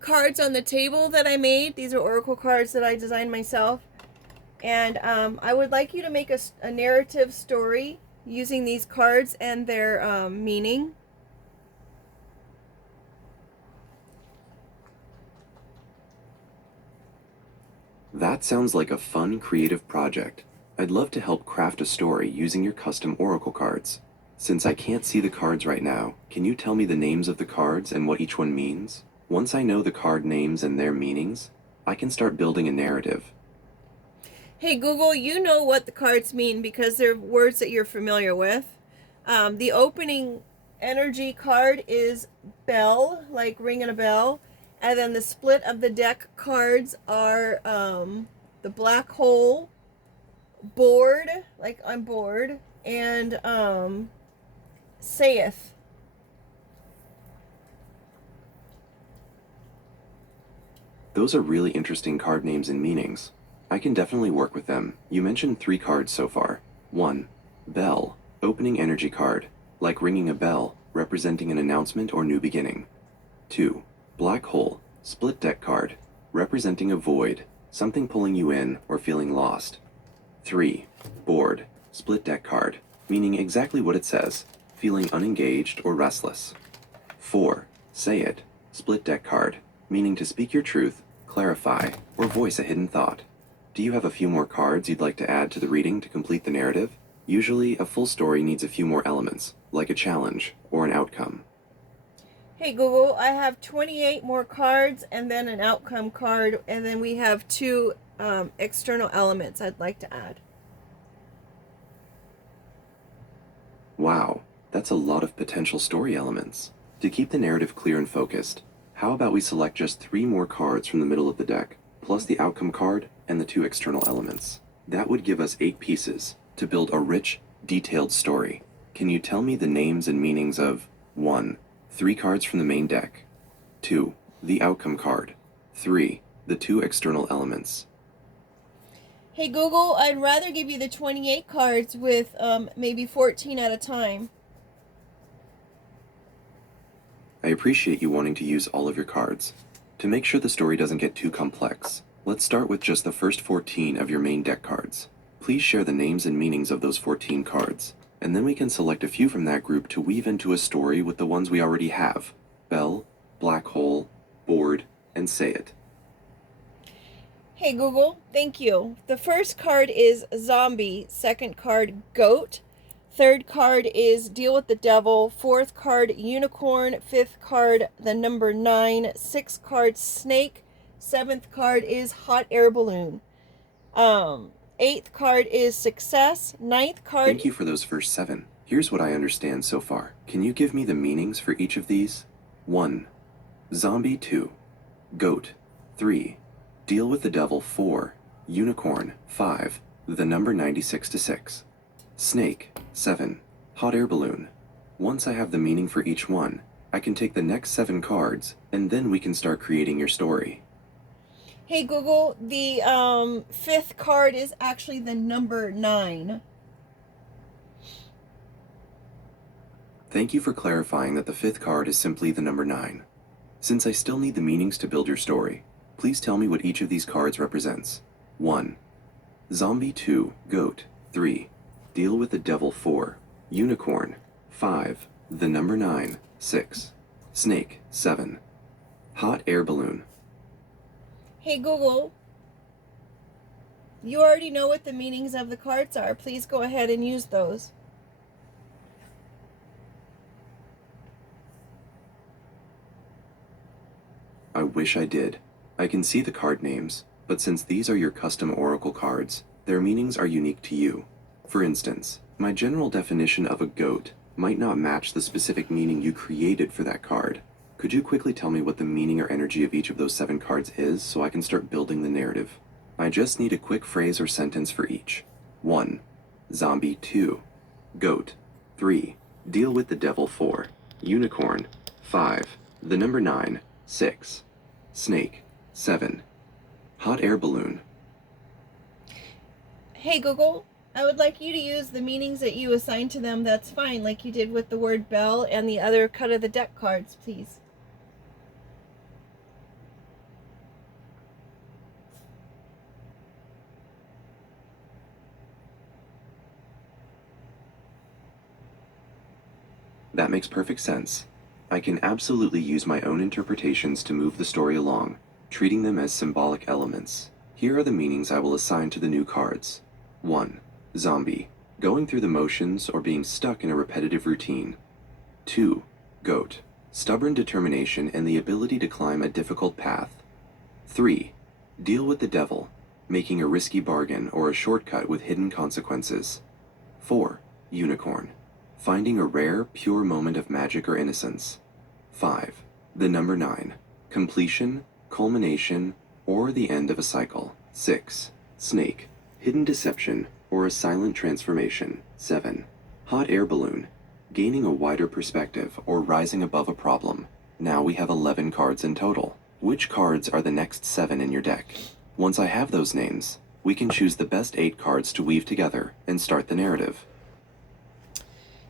cards on the table that I made. These are oracle cards that I designed myself. And I would like you to make a narrative story using these cards and their meaning. That sounds like a fun, creative project. I'd love to help craft a story using your custom oracle cards. Since I can't see the cards right now, can you tell me the names of the cards and what each one means? Once I know the card names and their meanings, I can start building a narrative. Hey Google, you know what the cards mean because they're words that you're familiar with. The opening energy card is bell, like ringing a bell. And then the split of the deck cards are the black hole, bored, like I'm bored, and saith. Those are really interesting card names and meanings. I can definitely work with them. You mentioned 3 cards so far. 1. Bell, opening energy card, like ringing a bell, representing an announcement or new beginning. 2. Black hole, split deck card, representing a void, something pulling you in or feeling lost. 3. Bored, split deck card, meaning exactly what it says, feeling unengaged or restless. 4. Say it, split deck card, meaning to speak your truth, clarify, or voice a hidden thought. Do you have a few more cards you'd like to add to the reading to complete the narrative? Usually, a full story needs a few more elements, like a challenge or an outcome. Hey Google, I have 28 more cards and then an outcome card, and then we have 2 external elements I'd like to add. Wow, that's a lot of potential story elements. To keep the narrative clear and focused, how about we select just 3 more cards from the middle of the deck, plus the outcome card and the 2 external elements? That would give us 8 pieces to build a rich, detailed story. Can you tell me the names and meanings of 1. 3 cards from the main deck, 2. The outcome card, 3. The 2 external elements? Hey Google, I'd rather give you the 28 cards with maybe 14 at a time. I appreciate you wanting to use all of your cards. To make sure the story doesn't get too complex, let's start with just the first 14 of your main deck cards. Please share the names and meanings of those 14 cards, and then we can select a few from that group to weave into a story with the ones we already have: Bell, Black Hole, Board, and Say It. Hey Google, thank you. The first card is Zombie, second card Goat, third card is Deal with the Devil, fourth card Unicorn, fifth card the number 9, sixth card Snake, seventh card is Hot Air Balloon. Eighth card is Success, ninth card... Thank you for those first 7. Here's what I understand so far. Can you give me the meanings for each of these? 1. Zombie. 2. Goat. 3. Deal with the Devil. 4. Unicorn. 5. The number 96 to 6. Snake. 7. Hot Air Balloon. Once I have the meaning for each one, I can take the next 7 cards, and then we can start creating your story. Hey Google, the fifth card is actually the number 9. Thank you for clarifying that the 5th card is simply the number 9. Since I still need the meanings to build your story, please tell me what each of these cards represents. 1. Zombie. 2. Goat. 3. Deal with the Devil. 4. Unicorn. 5. The number 9. 6. Snake. 7. Hot Air Balloon. Hey Google, you already know what the meanings of the cards are. Please go ahead and use those. I wish I did. I can see the card names, but since these are your custom oracle cards, their meanings are unique to you. For instance, my general definition of a goat might not match the specific meaning you created for that card. Could you quickly tell me what the meaning or energy of each of those 7 cards is so I can start building the narrative? I just need a quick phrase or sentence for each. 1. Zombie. 2. Goat. 3. Deal with the Devil. 4. Unicorn. 5. The number 9. 6. Snake. 7. Hot Air Balloon. Hey Google, I would like you to use the meanings that you assigned to them. That's fine, like you did with the word bell and the other cut of the deck cards, please. That makes perfect sense. I can absolutely use my own interpretations to move the story along, treating them as symbolic elements. Here are the meanings I will assign to the new cards. 1. Zombie. Going through the motions or being stuck in a repetitive routine. 2. Goat. Stubborn determination and the ability to climb a difficult path. 3. Deal with the devil. Making a risky bargain or a shortcut with hidden consequences. 4. Unicorn. Finding a rare, pure moment of magic or innocence. 5. The number 9. Completion, culmination, or the end of a cycle. 6. Snake. Hidden deception, or a silent transformation. 7. Hot air balloon. Gaining a wider perspective or rising above a problem. Now we have 11 cards in total. Which cards are the next 7 in your deck? Once I have those names, we can choose the best 8 cards to weave together and start the narrative.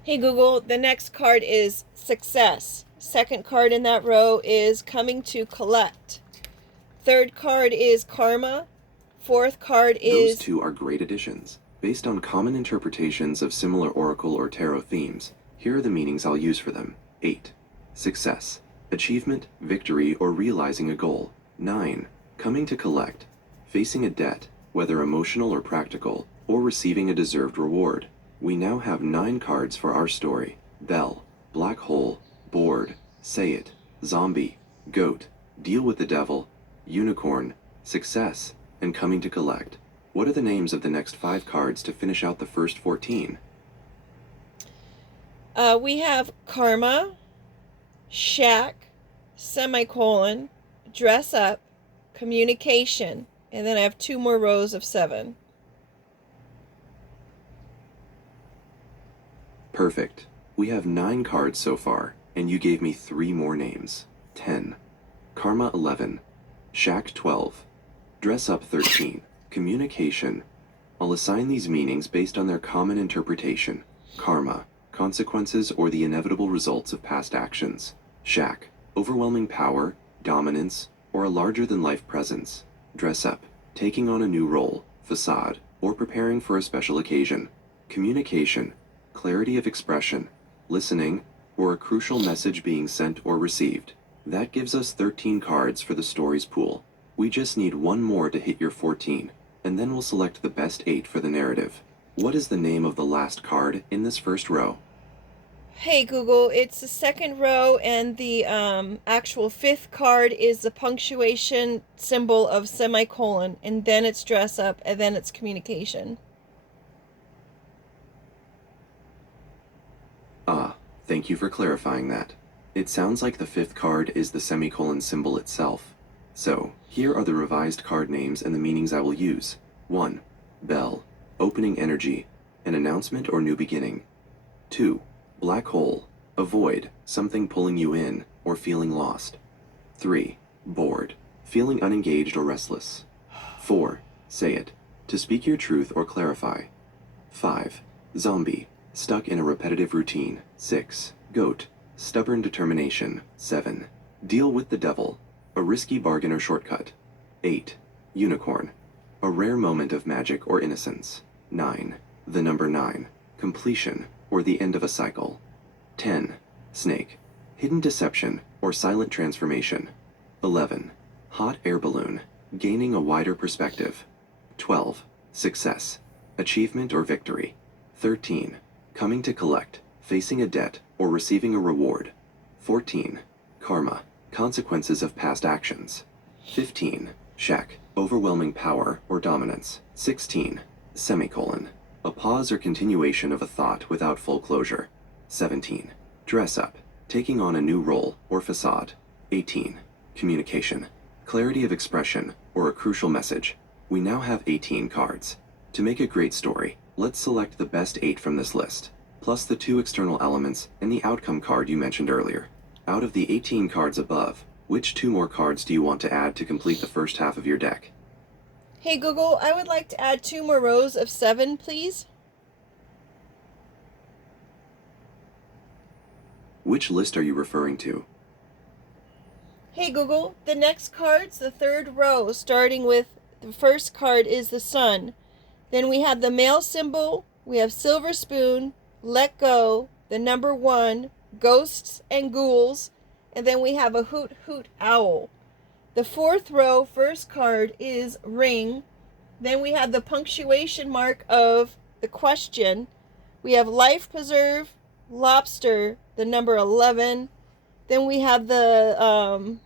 Hey Google, the next card is Success. Second card in that row is Coming to Collect. Third card is Karma. Fourth card is... Those two are great additions. Based on common interpretations of similar oracle or tarot themes, here are the meanings I'll use for them. 8. Success. Achievement, victory, or realizing a goal. 9. Coming to collect. Facing a debt, whether emotional or practical, or receiving a deserved reward. We now have 9 cards for our story. Bell, Black Hole, Bored, Say It, Zombie, Goat, Deal with the Devil, Unicorn, Success, and Coming to Collect. What are the names of the next 5 cards to finish out the first 14? We have Karma, Shack, Semicolon, Dress Up, Communication, and then I have 2 more rows of 7. Perfect. We have 9 cards so far, and you gave me 3 more names. 10. Karma 11. Shack 12. Dress Up 13. Communication. I'll assign these meanings based on their common interpretation. Karma. Consequences or the inevitable results of past actions. Shack. Overwhelming power, dominance, or a larger-than-life presence. Dress Up. Taking on a new role, facade, or preparing for a special occasion. Communication. Clarity of expression, listening, or a crucial message being sent or received. That gives us 13 cards for the story's pool. We just need 1 more to hit your 14, and then we'll select the best 8 for the narrative. What is the name of the last card in this first row? Hey Google, it's the second row, and the actual 5th card is the punctuation symbol of semicolon, and then it's Dress Up, and then it's Communication. Ah, thank you for clarifying that. It sounds like the 5th card is the semicolon symbol itself. So, here are the revised card names and the meanings I will use. 1. Bell. Opening energy. An announcement or new beginning. 2. Black hole. A void, something pulling you in, or feeling lost. 3. Bored. Feeling unengaged or restless. 4. Say It. To speak your truth or clarify. 5. Zombie. Stuck in a repetitive routine. 6. Goat. Stubborn determination. 7. Deal with the devil. A risky bargain or shortcut. 8. Unicorn. A rare moment of magic or innocence. 9. The number 9. Completion, or the end of a cycle. 10. Snake. Hidden deception, or silent transformation. 11. Hot air balloon. Gaining a wider perspective. 12. Success. Achievement or victory. 13. Coming to collect. Facing a debt, or receiving a reward. 14. Karma. Consequences of past actions. 15. Shack. Overwhelming power or dominance. 16. Semicolon. A pause or continuation of a thought without full closure. 17. Dress Up. Taking on a new role or facade. 18. Communication. Clarity of expression or a crucial message. We now have 18 cards. To make a great story, let's select the best 8 from this list, plus the 2 external elements and the outcome card you mentioned earlier. Out of the 18 cards above, which 2 more cards do you want to add to complete the first half of your deck? Hey Google, I would like to add 2 more rows of 7, please. Which list are you referring to? Hey Google, the next cards, the 3rd row, starting with the first card is the Sun. Then we have the male symbol, we have Silver Spoon, Let Go, the number 1, ghosts and ghouls, and then we have a hoot hoot owl. The fourth row, first card, is ring. Then we have the punctuation mark of the question. We have life preserve, lobster, the number 11. Then we have the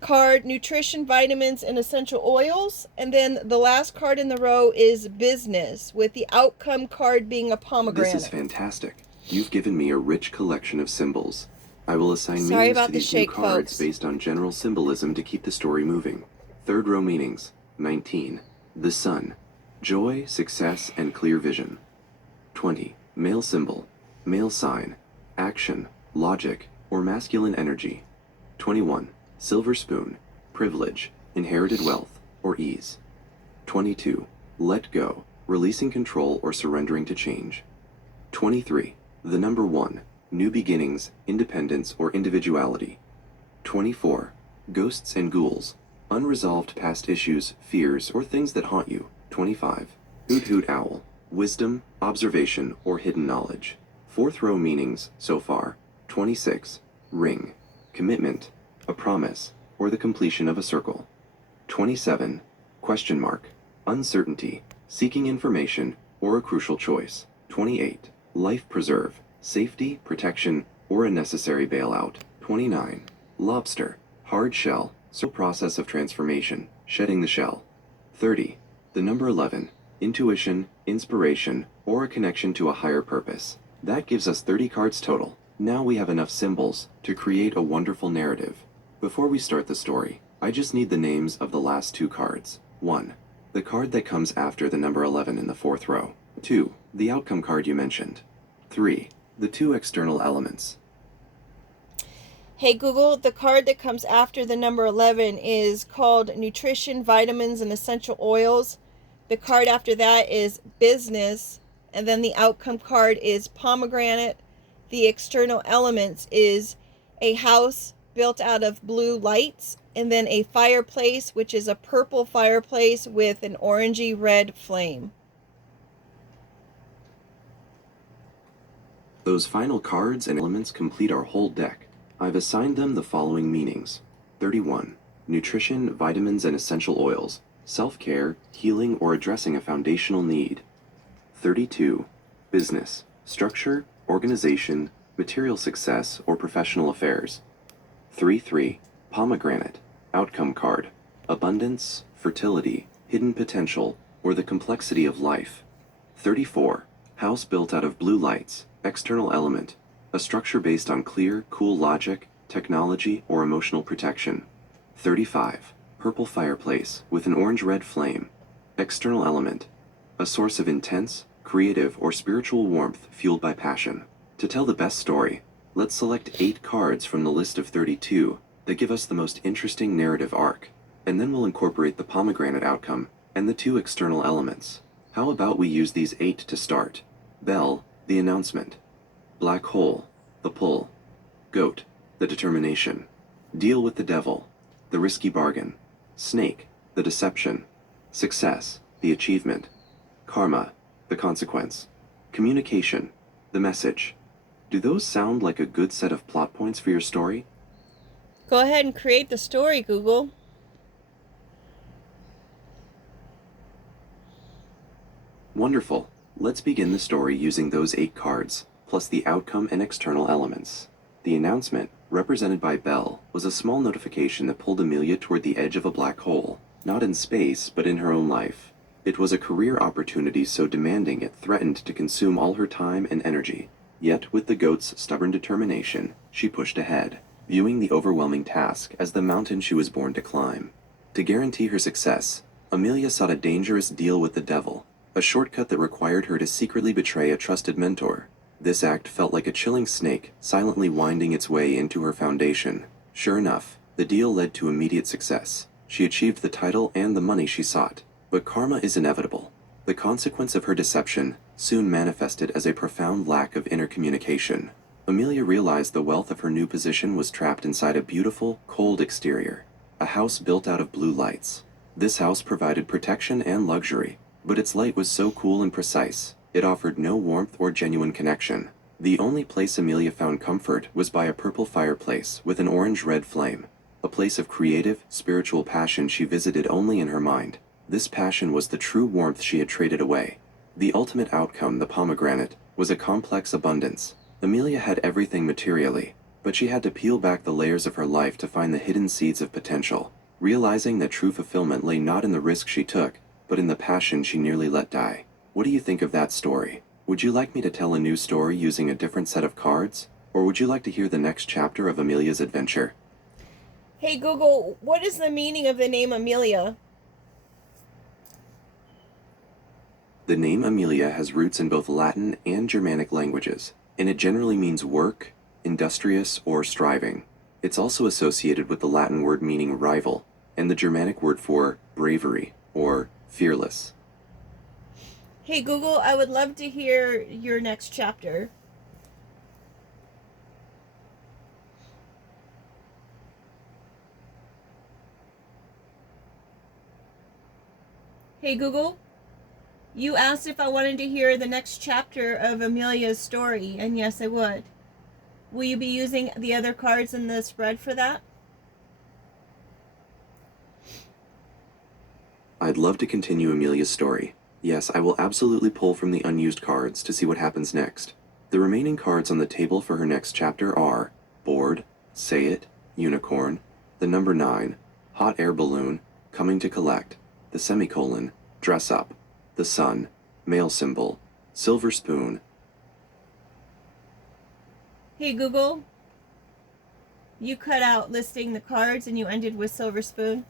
card nutrition, vitamins, and essential oils. And then the last card in the row is business, with the outcome card being a pomegranate. This is fantastic. You've given me a rich collection of symbols. I will assign meanings to these new cards based on general symbolism to keep the story moving. Third row meanings. 19. The sun. Joy, success, and clear vision. 20. Male symbol. Male sign. Action, logic, or masculine energy. 21. Silver spoon. Privilege, inherited wealth, or ease. 22. Let go. Releasing control or surrendering to change. 23. The number 1. New beginnings, independence, or individuality. 24. Ghosts and ghouls. Unresolved past issues, fears, or things that haunt you. 25. Hoot hoot owl. Wisdom, observation, or hidden knowledge. Fourth row meanings so far. 26. Ring. Commitment, a promise, or the completion of a circle. 27. Question mark. Uncertainty, seeking information, or a crucial choice. 28. Life preserve. Safety, protection, or a necessary bailout. 29. Lobster. Hard shell, so process of transformation, shedding the shell. 30. The number 11. Intuition, inspiration, or a connection to a higher purpose. That gives us 30 cards total. Now we have enough symbols to create a wonderful narrative. Before we start the story, I just need the names of the last 2 cards. 1. The card that comes after the number 11 in the 4th row. 2. The outcome card you mentioned. 3. The 2 external elements. Hey Google, the card that comes after the number 11 is called nutrition, vitamins, and essential oils. The card after that is business, and then the outcome card is pomegranate. The external elements is a house built out of blue lights, and then a fireplace, which is a purple fireplace with an orangey red flame. Those final cards and elements complete our whole deck. I've assigned them the following meanings. 31. Nutrition, vitamins, and essential oils. Self-care, healing, or addressing a foundational need. 32. Business. Structure, organization, material success, or professional affairs. 33. Pomegranate. Outcome card. Abundance, fertility, hidden potential, or the complexity of life. 34. House built out of blue lights. External element. A structure based on clear, cool logic, technology, or emotional protection. 35. Purple fireplace with an orange-red flame. External element. A source of intense, creative, or spiritual warmth fueled by passion. To tell the best story, let's select 8 cards from the list of 32 that give us the most interesting narrative arc, and then we'll incorporate the pomegranate outcome and the 2 external elements. How about we use these 8 to start? Bell, the announcement. Black hole, the pull. Goat, the determination. Deal with the devil, the risky bargain. Snake, the deception. Success, the achievement. Karma, the consequence. Communication, the message. Do those sound like a good set of plot points for your story? Go ahead and create the story, Google. Wonderful. Let's begin the story using those 8 cards, plus the outcome and external elements. The announcement, represented by Bell, was a small notification that pulled Amelia toward the edge of a black hole, not in space, but in her own life. It was a career opportunity so demanding it threatened to consume all her time and energy. Yet, with the goat's stubborn determination, she pushed ahead, viewing the overwhelming task as the mountain she was born to climb. To guarantee her success, Amelia sought a dangerous deal with the devil, a shortcut that required her to secretly betray a trusted mentor. This act felt like a chilling snake, silently winding its way into her foundation. Sure enough, the deal led to immediate success. She achieved the title and the money she sought. But karma is inevitable. The consequence of her deception soon manifested as a profound lack of inner communication. Amelia realized the wealth of her new position was trapped inside a beautiful, cold exterior, a house built out of blue lights. This house provided protection and luxury, but its light was so cool and precise, it offered no warmth or genuine connection. The only place Amelia found comfort was by a purple fireplace with an orange-red flame, a place of creative, spiritual passion she visited only in her mind. This passion was the true warmth she had traded away. The ultimate outcome, the pomegranate, was a complex abundance. Amelia had everything materially, but she had to peel back the layers of her life to find the hidden seeds of potential, realizing that true fulfillment lay not in the risk she took, but in the passion she nearly let die. What do you think of that story? Would you like me to tell a new story using a different set of cards? Or would you like to hear the next chapter of Amelia's adventure? Hey Google, what is the meaning of the name Amelia? The name Amelia has roots in both Latin and Germanic languages, and it generally means work, industrious, or striving. It's also associated with the Latin word meaning rival, and the Germanic word for bravery, or fearless. Hey Google, I would love to hear your next chapter. Hey Google, you asked if I wanted to hear the next chapter of Amelia's story, and yes, I would. Will you be using the other cards in the spread for that? I'd love to continue Amelia's story. Yes, I will absolutely pull from the unused cards to see what happens next. The remaining cards on the table for her next chapter are Bored, Say It, Unicorn, the number 9, Hot Air Balloon, Coming to Collect, the semicolon, Dress Up, the Sun, Male Symbol, Silver Spoon. Hey Google, you cut out listing the cards and you ended with Silver Spoon.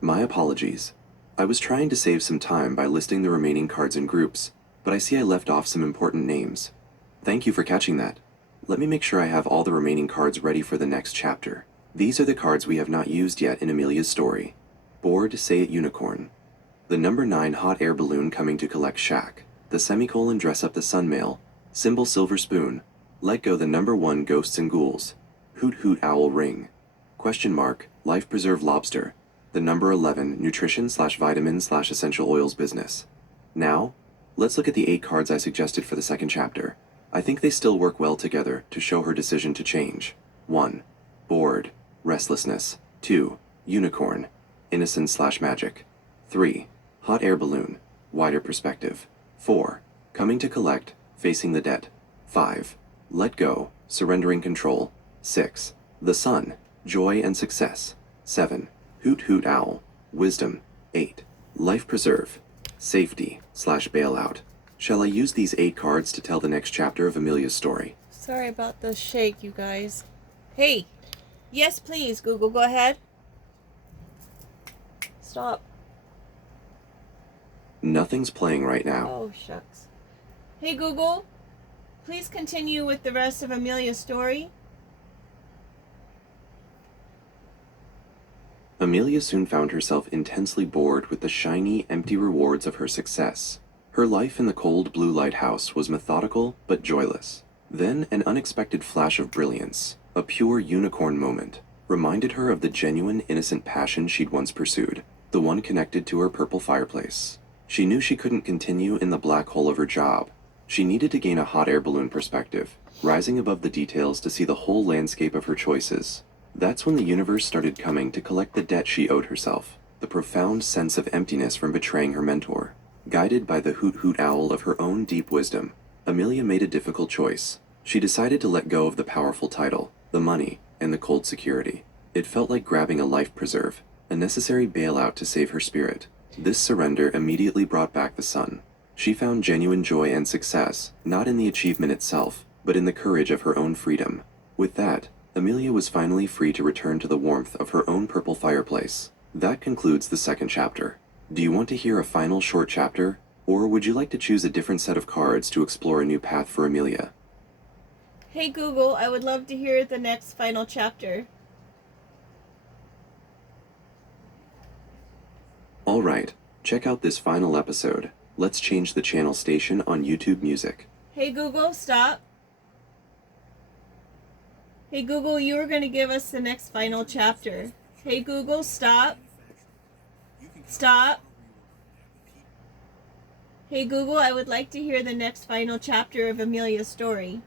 My apologies. I was trying to save some time by listing the remaining cards in groups, but I see I left off some important names. Thank you for catching that. Let me make sure I have all the remaining cards ready for the next chapter. These are the cards we have not used yet in Amelia's story. Bored, Say It, Unicorn. The number 9 Hot Air Balloon Coming to Collect Shack. The semicolon Dress Up the Sun Mail. Symbol Silver Spoon. Let Go the number 1 Ghosts and Ghouls. Hoot Hoot Owl Ring. Question mark, Life Preserve Lobster. The number 11 Nutrition/Vitamin/Essential Oils Business. Now, let's look at the 8 cards I suggested for the second chapter. I think they still work well together to show her decision to change. 1. Bored, Restlessness. 2. Unicorn, Innocence/Magic. 3. Hot Air Balloon, Wider Perspective. 4. Coming to Collect, Facing the Debt. 5. Let Go, Surrendering Control. 6. The Sun, Joy and Success. 7. Hoot Hoot Owl, Wisdom. 8. Life Preserve, Safety/Bailout. Shall I use these 8 cards to tell the next chapter of Amelia's story? Sorry about the shake, you guys. Hey, yes please, Google, go ahead. Stop. Nothing's playing right now. Oh, shucks. Hey Google, please continue with the rest of Amelia's story. Amelia soon found herself intensely bored with the shiny, empty rewards of her success. Her life in the cold blue lighthouse was methodical but joyless. Then an unexpected flash of brilliance, a pure unicorn moment, reminded her of the genuine, innocent passion she'd once pursued, the one connected to her purple fireplace. She knew she couldn't continue in the black hole of her job. She needed to gain a hot air balloon perspective, rising above the details to see the whole landscape of her choices. That's when the universe started coming to collect the debt she owed herself, the profound sense of emptiness from betraying her mentor. Guided by the hoot hoot owl of her own deep wisdom, Amelia made a difficult choice. She decided to let go of the powerful title, the money, and the cold security. It felt like grabbing a life preserve, a necessary bailout to save her spirit. This surrender immediately brought back the sun. She found genuine joy and success, not in the achievement itself, but in the courage of her own freedom. With that, Amelia was finally free to return to the warmth of her own purple fireplace. That concludes the second chapter. Do you want to hear a final short chapter, or would you like to choose a different set of cards to explore a new path for Amelia? Hey Google, I would love to hear the next final chapter. Alright, check out this final episode. Let's change the channel station on YouTube Music. Hey Google, stop. Hey Google, you were going to give us the next final chapter. Hey Google, stop. Stop. Hey Google, I would like to hear the next final chapter of Amelia's story.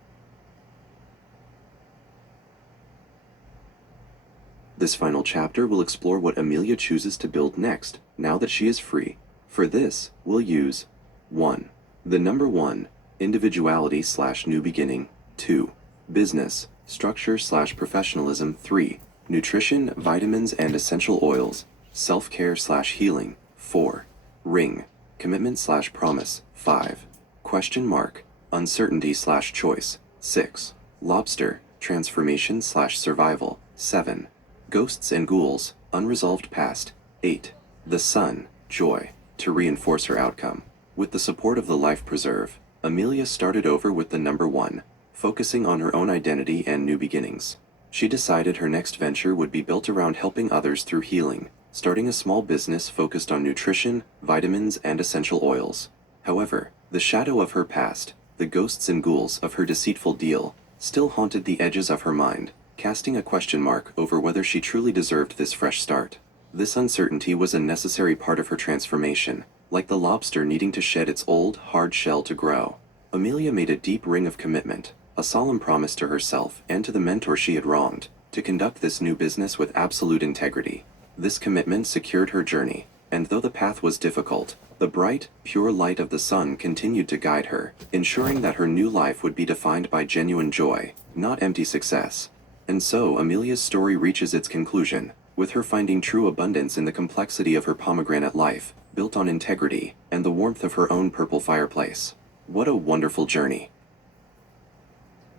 This final chapter will explore what Amelia chooses to build next, now that she is free. For this, we'll use 1. The number 1, individuality / new beginning. 2. Business, structure / professionalism. 3. Nutrition, vitamins and essential oils, self-care / healing. 4. Ring, commitment / promise. 5. Question mark, uncertainty / choice. 6. Lobster, transformation / survival. 7. Ghosts and ghouls, unresolved past. 8. The sun, joy, to reinforce her outcome. With the support of the Life Preserve, Amelia started over with the number 1, focusing on her own identity and new beginnings. She decided her next venture would be built around helping others through healing, starting a small business focused on nutrition, vitamins, and essential oils. However, the shadow of her past, the ghosts and ghouls of her deceitful deal, still haunted the edges of her mind, casting a question mark over whether she truly deserved this fresh start. This uncertainty was a necessary part of her transformation, like the lobster needing to shed its old, hard shell to grow. Amelia made a deep ring of commitment, a solemn promise to herself and to the mentor she had wronged, to conduct this new business with absolute integrity. This commitment secured her journey, and though the path was difficult, the bright, pure light of the sun continued to guide her, ensuring that her new life would be defined by genuine joy, not empty success. And so Amelia's story reaches its conclusion, with her finding true abundance in the complexity of her pomegranate life, built on integrity and the warmth of her own purple fireplace. What a wonderful journey.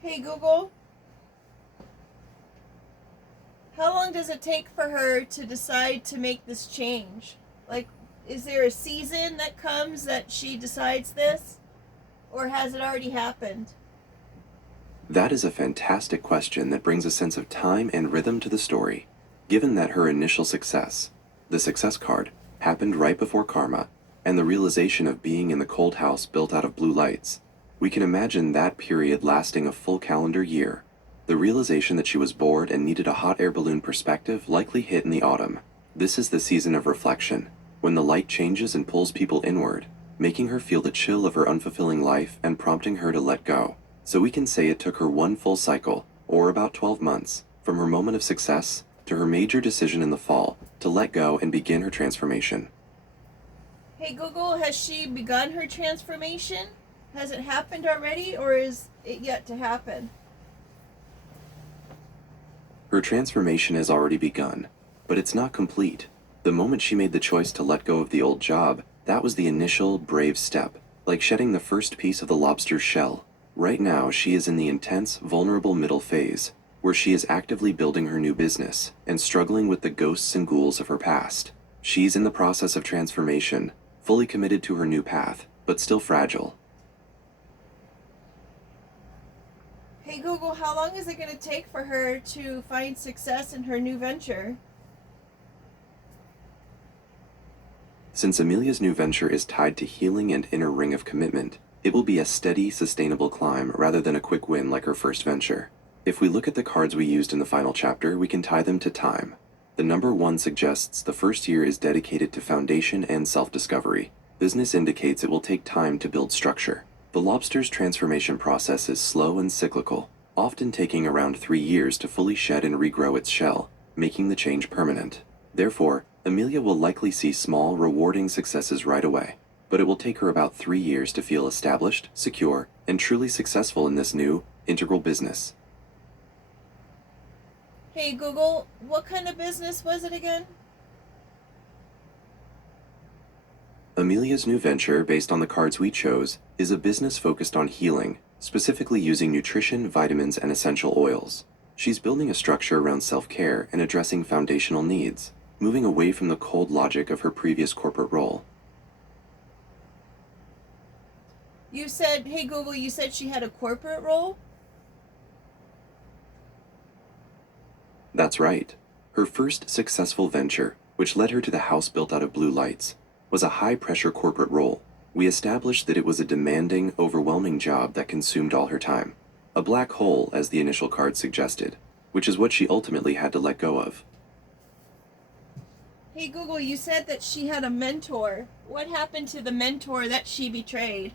Hey Google, how long does it take for her to decide to make this change? Like, is there a season that comes that she decides this? Or has it already happened? That is a fantastic question that brings a sense of time and rhythm to the story. Given that her initial success, the success card, happened right before karma, and the realization of being in the cold house built out of blue lights, we can imagine that period lasting a full calendar year. The realization that she was bored and needed a hot air balloon perspective likely hit in the autumn. This is the season of reflection, when the light changes and pulls people inward, making her feel the chill of her unfulfilling life and prompting her to let go. So we can say it took her one full cycle, or about 12 months, from her moment of success to her major decision in the fall, to let go and begin her transformation. Hey Google, has she begun her transformation? Has it happened already, or is it yet to happen? Her transformation has already begun, but it's not complete. The moment she made the choice to let go of the old job, that was the initial, brave step, like shedding the first piece of the lobster's shell. Right now, she is in the intense, vulnerable middle phase, where she is actively building her new business and struggling with the ghosts and ghouls of her past. She's in the process of transformation, fully committed to her new path, but still fragile. Hey Google, how long is it going to take for her to find success in her new venture? Since Amelia's new venture is tied to healing and inner ring of commitment, it will be a steady, sustainable climb rather than a quick win like her first venture. If we look at the cards we used in the final chapter, we can tie them to time. The number 1 suggests the first year is dedicated to foundation and self-discovery. Business indicates it will take time to build structure. The lobster's transformation process is slow and cyclical, often taking around 3 years to fully shed and regrow its shell, making the change permanent. Therefore, Amelia will likely see small, rewarding successes right away, but it will take her about 3 years to feel established, secure, and truly successful in this new, integral business. Hey Google, what kind of business was it again? Amelia's new venture, based on the cards we chose, is a business focused on healing, specifically using nutrition, vitamins, and essential oils. She's building a structure around self-care and addressing foundational needs, moving away from the cold logic of her previous corporate role. You said, hey Google, you said she had a corporate role? That's right. Her first successful venture, which led her to the house built out of blue lights, was a high-pressure corporate role. We established that it was a demanding, overwhelming job that consumed all her time. A black hole, as the initial card suggested, which is what she ultimately had to let go of. Hey Hey Google, you said that she had a mentor. What happened to the mentor that she betrayed?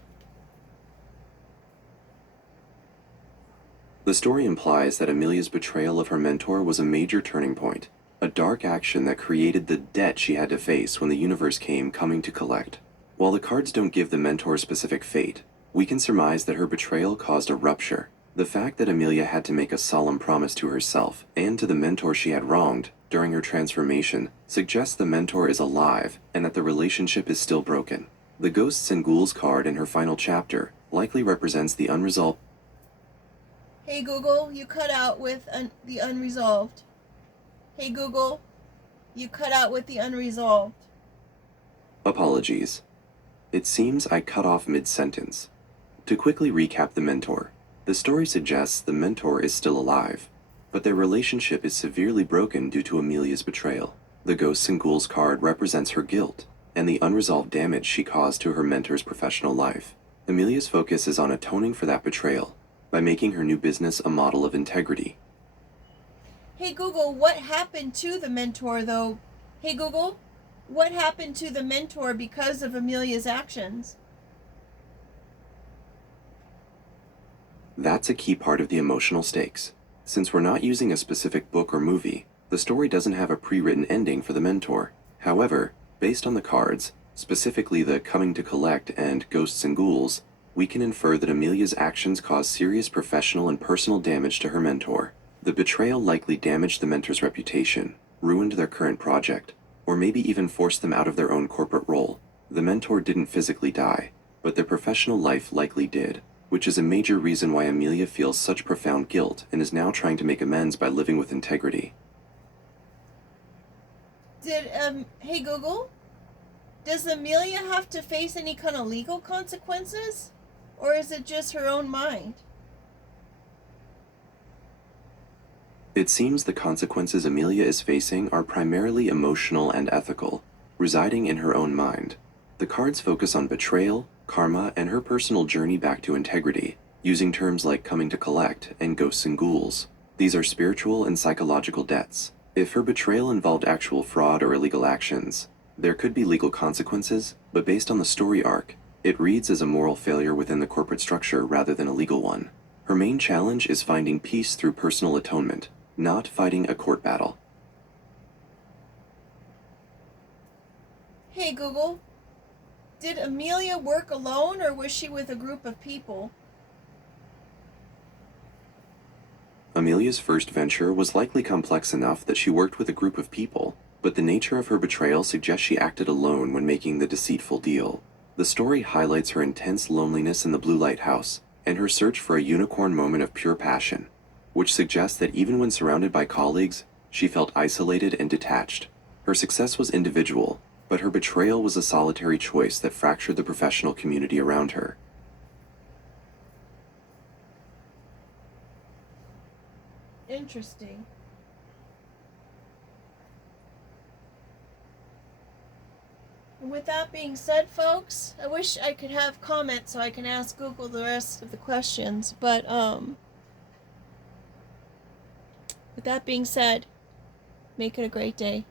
The story implies that Amelia's betrayal of her mentor was a major turning point, a dark action that created the debt she had to face when the universe came coming to collect. While the cards don't give the mentor's specific fate, we can surmise that her betrayal caused a rupture. The fact that Amelia had to make a solemn promise to herself and to the mentor she had wronged during her transformation suggests the mentor is alive and that the relationship is still broken. The Ghosts and Ghouls card in her final chapter likely represents the unresolved. Hey Google, you cut out with the unresolved. Hey Google, you cut out with the unresolved. Apologies. It seems I cut off mid-sentence. To quickly recap the mentor, the story suggests the mentor is still alive, but their relationship is severely broken due to Amelia's betrayal. The Ghosts and Ghouls card represents her guilt and the unresolved damage she caused to her mentor's professional life. Amelia's focus is on atoning for that betrayal by making her new business a model of integrity. Hey Google, what happened to the mentor though? Hey Google, what happened to the mentor because of Amelia's actions? That's a key part of the emotional stakes. Since we're not using a specific book or movie, the story doesn't have a pre-written ending for the mentor. However, based on the cards, specifically the Coming to Collect and Ghosts and Ghouls, we can infer that Amelia's actions caused serious professional and personal damage to her mentor. The betrayal likely damaged the mentor's reputation, ruined their current project, or maybe even forced them out of their own corporate role. The mentor didn't physically die, but their professional life likely did, which is a major reason why Amelia feels such profound guilt and is now trying to make amends by living with integrity. Hey Google, does Amelia have to face any kind of legal consequences? Or is it just her own mind? It seems the consequences Amelia is facing are primarily emotional and ethical, residing in her own mind. The cards focus on betrayal, karma, and her personal journey back to integrity, using terms like Coming to Collect and Ghosts and Ghouls. These are spiritual and psychological debts. If her betrayal involved actual fraud or illegal actions, there could be legal consequences, but based on the story arc, it reads as a moral failure within the corporate structure rather than a legal one. Her main challenge is finding peace through personal atonement, not fighting a court battle. Hey Google, did Amelia work alone or was she with a group of people? Amelia's first venture was likely complex enough that she worked with a group of people, but the nature of her betrayal suggests she acted alone when making the deceitful deal. The story highlights her intense loneliness in the Blue Lighthouse and her search for a unicorn moment of pure passion, which suggests that even when surrounded by colleagues, she felt isolated and detached. Her success was individual, but her betrayal was a solitary choice that fractured the professional community around her. Interesting. And with that being said, folks, I wish I could have comments so I can ask Google the rest of the questions, but with that being said, make it a great day.